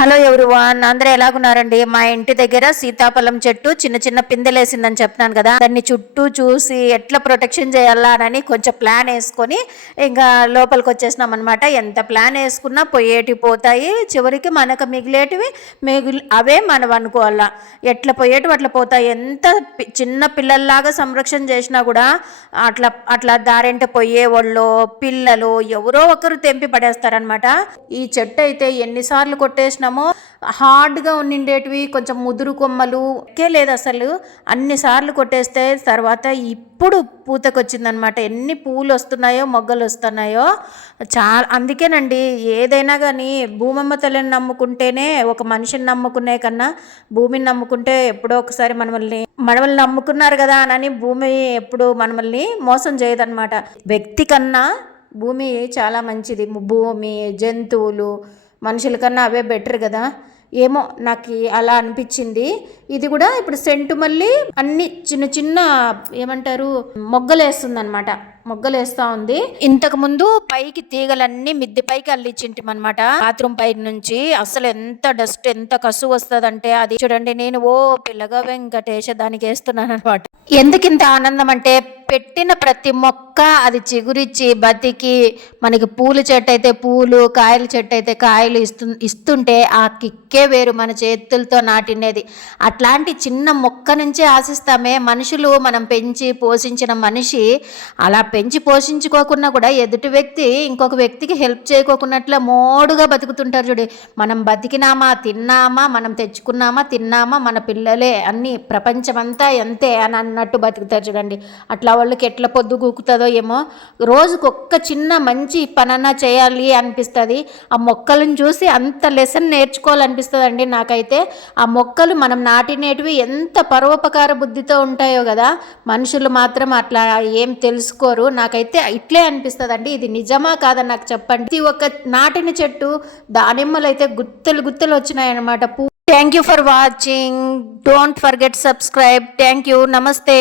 Hello everyone, అందరూ ఎలాగున్నారండి? మా ఇంటి దగ్గర సీతాఫలం చెట్టు చిన్న చిన్న పిందెలేసిందని చెప్తున్నాను కదా, దాన్ని చుట్టూ చూసి ఎట్లా ప్రొటెక్షన్ చేయాలా అని కొంచెం ప్లాన్ వేసుకొని ఇంకా లోపలికి వచ్చేసినాం అనమాట. ఎంత ప్లాన్ వేసుకున్నా పోయేటివి పోతాయి, చివరికి మనకు మిగిలేటివి అవే మనం అనుకోవాలా. ఎట్లా పోయేటివి అట్లా పోతాయి. ఎంత చిన్న పిల్లల్లాగా సంరక్షణ చేసినా కూడా అట్లా అట్లా దారింట పోయే వాళ్ళు పిల్లలు ఎవరో ఒకరు తెంపి పడేస్తారనమాట. ఈ చెట్టు అయితే ఎన్నిసార్లు కొట్టేసినా హార్డ్గా ఉండిండేటివి కొంచెం ముదురు కొమ్మలు లేదు అసలు. అన్నిసార్లు కొట్టేస్తే తర్వాత ఇప్పుడు పూతకొచ్చిందనమాట. ఎన్ని పూలు వస్తున్నాయో మొగ్గలు వస్తున్నాయో చాలా. అందుకేనండి ఏదైనా కానీ భూమమ్మ తల్లిని నమ్ముకుంటేనే, ఒక మనిషిని నమ్ముకునే కన్నా భూమిని నమ్ముకుంటే ఎప్పుడో ఒకసారి మనల్ని నమ్ముకున్నారు కదా అని భూమి ఎప్పుడు మనల్ని మోసం చేయదన్నమాట. వ్యక్తి కన్నా భూమి చాలా మంచిది. భూమి, జంతువులు, మనుషుల కన్నా అవే బెటర్ కదా. ఏమో నాకు అలా అనిపించింది. ఇది కూడా ఇప్పుడు సెంటు మళ్ళీ అన్ని చిన్న చిన్న ఏమంటారు మొగ్గలేస్తుంది అనమాట. మొగ్గలేస్తా ఉంది. ఇంతకు ముందు పైకి తీగలన్నీ మిద్దె పైకి అల్లిచ్చింటాం అనమాట. బాత్రూమ్ పై నుంచి అసలు ఎంత డస్ట్, ఎంత కసు వస్తుందంటే అది చూడండి. నేను ఓ పిల్లగా వెంకటేశ దానికి వేస్తున్నాను అనమాట. ఎందుకింత ఆనందం అంటే పెట్టిన ప్రతి మొక్క అది చిగురిచ్చి బతికి మనకి పూల చెట్టు అయితే పూలు, కాయల చెట్టు అయితే కాయలు ఇస్తుంటే ఆ కిక్కే వేరు. మన చేతులతో నాటినది అట్లాంటి చిన్న మొక్క నుంచే ఆశిస్తామే. మనుషులు మనం పెంచి పోషించిన మనిషి అలా పెంచి పోషించుకోకుండా కూడా ఎదుటి వ్యక్తి ఇంకొక వ్యక్తికి హెల్ప్ చేయకోకున్నట్ల మోడుగా బతుకుతుంటారు చూడు. మనం బతికినామా, తిన్నామా, మనం తెచ్చుకున్నామా, తిన్నామా, మన పిల్లలే అన్నీ, ప్రపంచమంతా ఎంతే అని అన్నట్టు బతుకుతారు చూడండి. అట్లా వాళ్ళకి ఎట్లా పొద్దు గూకుతుందో ఏమో. రోజుకు ఒక్క చిన్న మంచి పనన్నా చేయాలి అనిపిస్తుంది. ఆ మొక్కలను చూసి అంత లెసన్ నేర్చుకోవాలనిపిస్తుంది అండి నాకైతే. ఆ మొక్కలు మనం నాటినేటివి ఎంత పరోపకార బుద్ధితో ఉంటాయో కదా. మనుషులు మాత్రం అట్లా ఏం తెలుసుకోరు. నాకైతే ఇట్లే అనిపిస్తుంది అండి. ఇది నిజమా కాదని నాకు చెప్పండి. ఇది ఒక నాటిన చెట్టు దానిమ్మలు అయితే గుత్తలు గుత్తలు వచ్చినాయన్నమాట. Thank you for watching. Don't forget subscribe. Thank you. నమస్తే.